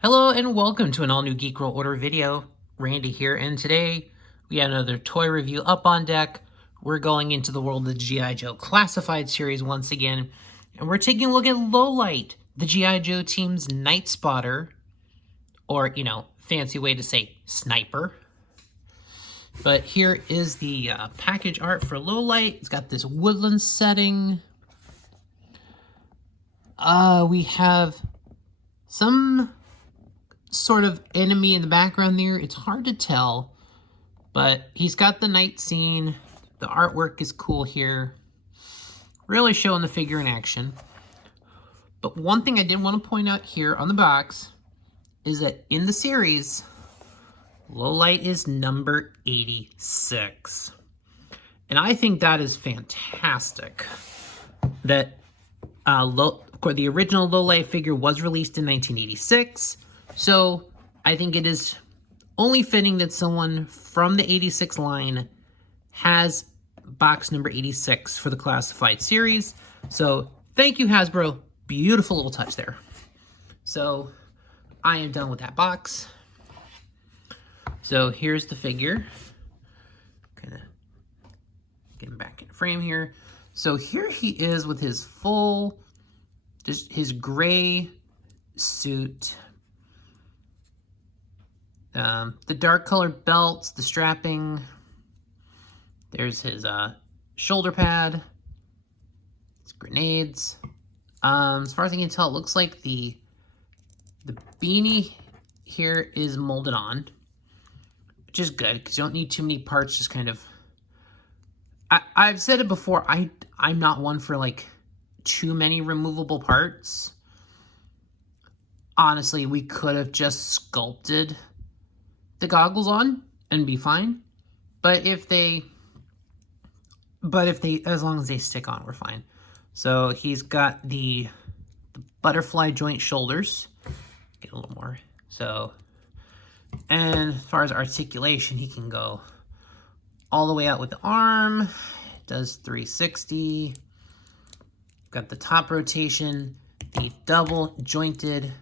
Hello and welcome to an all-new Geek World Order video. Randy here, and today we got another toy review up on deck. We're going into the world of the GIJoe Classified Series once again, and we're taking a look at Lowlight, the G.I. Joe team's Night Spotter, or, fancy way to say sniper. But here is the package art for Lowlight. It's got this woodland setting. We have some sort of enemy in the background there. It's hard to tell, but he's got the night scene. The artwork is cool here. Really showing the figure in action. But one thing I did want to point out here on the box is that in the series, Lowlight is number 86. And I think that is fantastic. That the original Lowlight figure was released in 1986. So I think it is only fitting that someone from the 86 line has box number 86 for the Classified Series. So thank you, Hasbro. Beautiful little touch there. So I am done with that box. So here's the figure. Kind of get him back in frame here. So here he is with his full, just his gray suit. The dark colored belts, the strapping. There's his shoulder pad. His grenades. As far as I can tell, it looks like the beanie here is molded on, which is good because you don't need too many parts. Just kind of. I've said it before. I'm not one for like too many removable parts. Honestly, we could have just sculpted the goggles on and be fine. But if they, as long as they stick on, we're fine. So he's got the butterfly joint shoulders. Get a little more. So, and as far as articulation, he can go all the way out with the arm. Does 360. Got the top rotation, the double jointed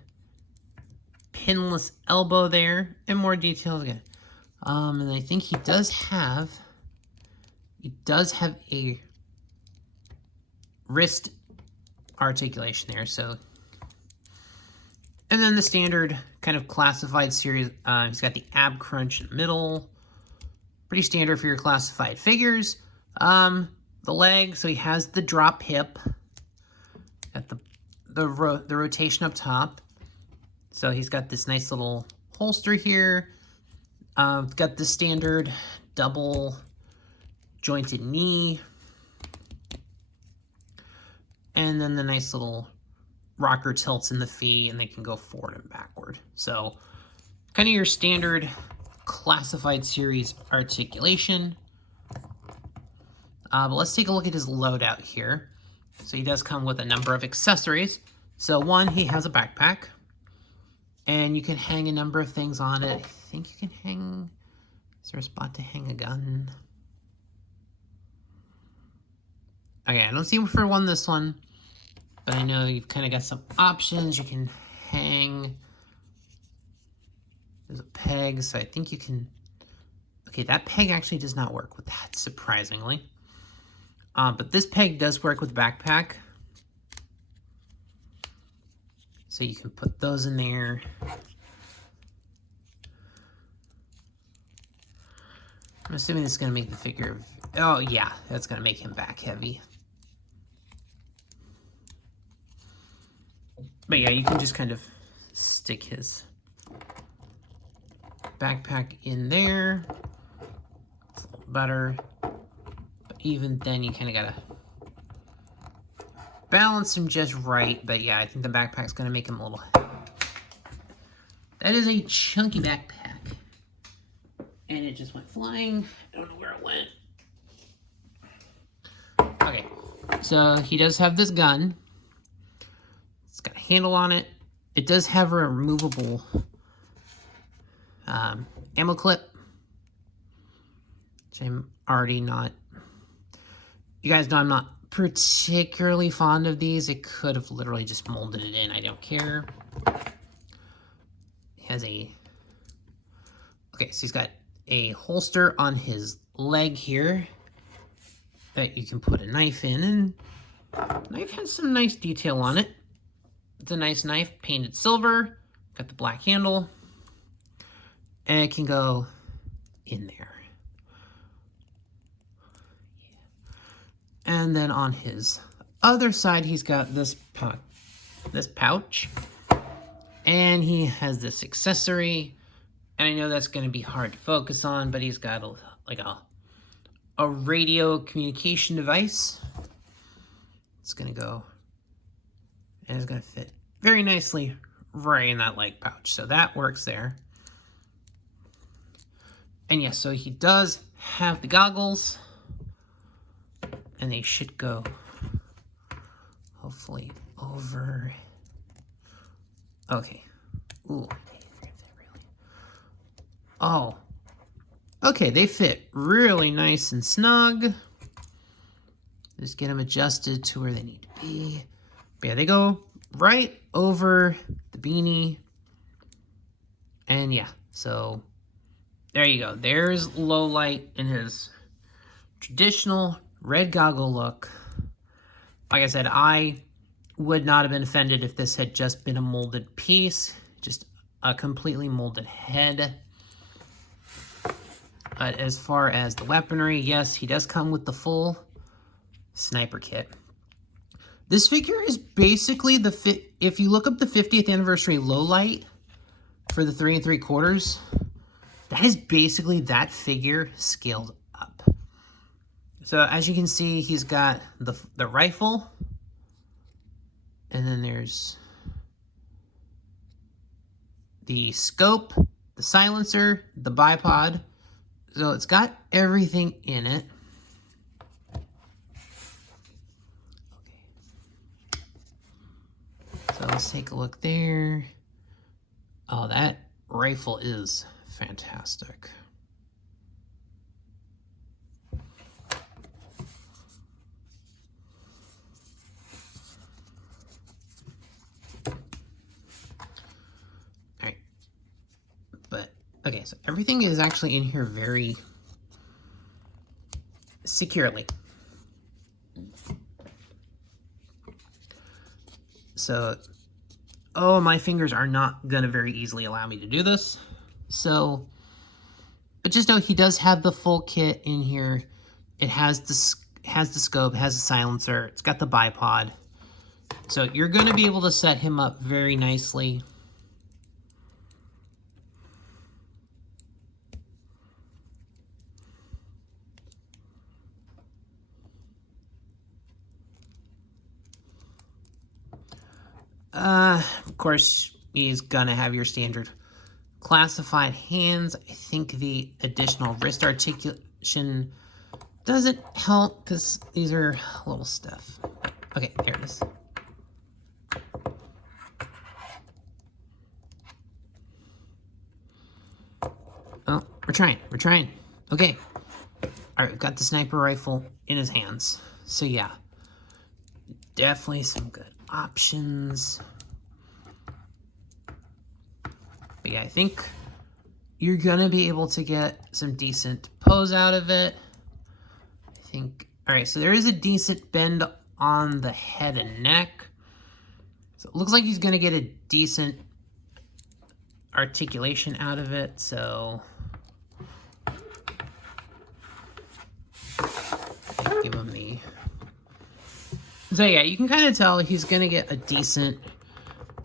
pinless elbow there, and more details again. And I think he does have a wrist articulation there. So, and then the standard kind of Classified Series. He's got the ab crunch in the middle. Pretty standard for your classified figures. The leg, so he has the drop hip at the rotation up top. So he's got this nice little holster here. Got the standard double jointed knee. And then the nice little rocker tilts in the feet, and they can go forward and backward. So kind of your standard Classified Series articulation. But let's take a look at his loadout here. So he does come with a number of accessories. So one, he has a backpack. And you can hang a number of things on it. I think you can hang... Is there a spot to hang a gun? Okay, I don't see for this one. But I know you've kind of got some options. You can hang... There's a peg, so I think you can... Okay, that peg actually does not work with that, surprisingly. But this peg does work with backpack. So you can put those in there. I'm assuming this is going to make the figure... Oh, yeah, that's going to make him back heavy. But yeah, you can just kind of stick his backpack in there. It's a little better. But even then, you kind of got to balance him just right. But yeah, I think the backpack's going to make him a little... That is a chunky backpack. And it just went flying. I don't know where it went. Okay, so he does have this gun. It's got a handle on it. It does have a removable ammo clip, which I'm already not... You guys know I'm not particularly fond of these. It could have literally just molded it in. I don't care. has a... Okay, so he's got a holster on his leg here that you can put a knife in, and the knife has some nice detail on it. It's a nice knife, painted silver, got the black handle, and it can go in there. And then on his other side, he's got this pouch, and he has this accessory. And I know that's going to be hard to focus on, but he's got a radio communication device. It's going to go, and it's going to fit very nicely right in that leg pouch. So that works there. And yes, so he does have the goggles, and they should go hopefully over. Okay. Ooh. Oh. Okay, they fit really nice and snug. Just get them adjusted to where they need to be. But yeah, they go right over the beanie. And yeah, so there you go. There's Low Light in his traditional red goggle look. Like I said, I would not have been offended if this had just been a molded piece, just a completely molded head. But as far as the weaponry, yes, he does come with the full sniper kit. This figure is basically if you look up the 50th anniversary Low Light for the 3 3/4, that is basically that figure scaled up. So as you can see, he's got the rifle, and then there's the scope, the silencer, the bipod. So it's got everything in it. Okay. So let's take a look there. Oh, that rifle is fantastic. Okay, so everything is actually in here very securely. So, oh, my fingers are not going to very easily allow me to do this. So, but just know he does have the full kit in here. It has the scope, it has the silencer, it's got the bipod. So you're going to be able to set him up very nicely. Of course, he's gonna have your standard classified hands. I think the additional wrist articulation doesn't help because these are a little stiff. Okay, there it is. Oh, we're trying. Okay. All right, we've got the sniper rifle in his hands. So yeah, definitely some good options. But yeah, I think you're gonna be able to get some decent pose out of it. I think, all right, so there is a decent bend on the head and neck. So it looks like he's gonna get a decent articulation out of it, so give him the... So yeah, you can kind of tell he's gonna get a decent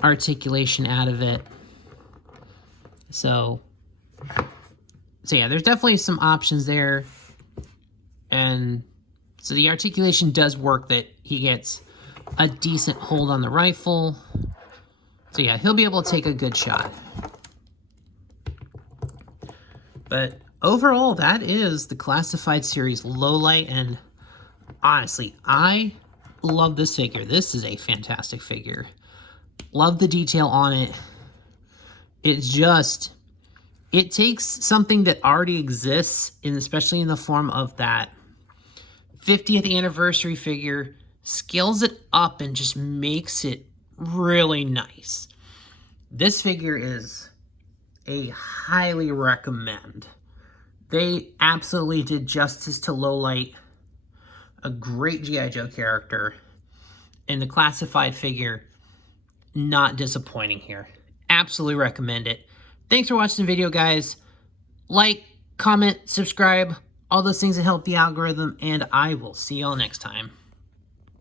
articulation out of it. So yeah, there's definitely some options there. And so the articulation does work, that he gets a decent hold on the rifle. So yeah, he'll be able to take a good shot. But overall, that is the Classified Series Low Light, and honestly, I love this figure. This is a fantastic figure. Love the detail on it. It's just, it takes something that already exists, and especially in the form of that 50th anniversary figure, scales it up and just makes it really nice. This figure is a highly recommend. They absolutely did justice to Lowlight, a great G.I. Joe character, and the classified figure, not disappointing here. Absolutely recommend it. Thanks for watching the video, guys. Like, comment, subscribe, all those things that help the algorithm, and I will see y'all next time.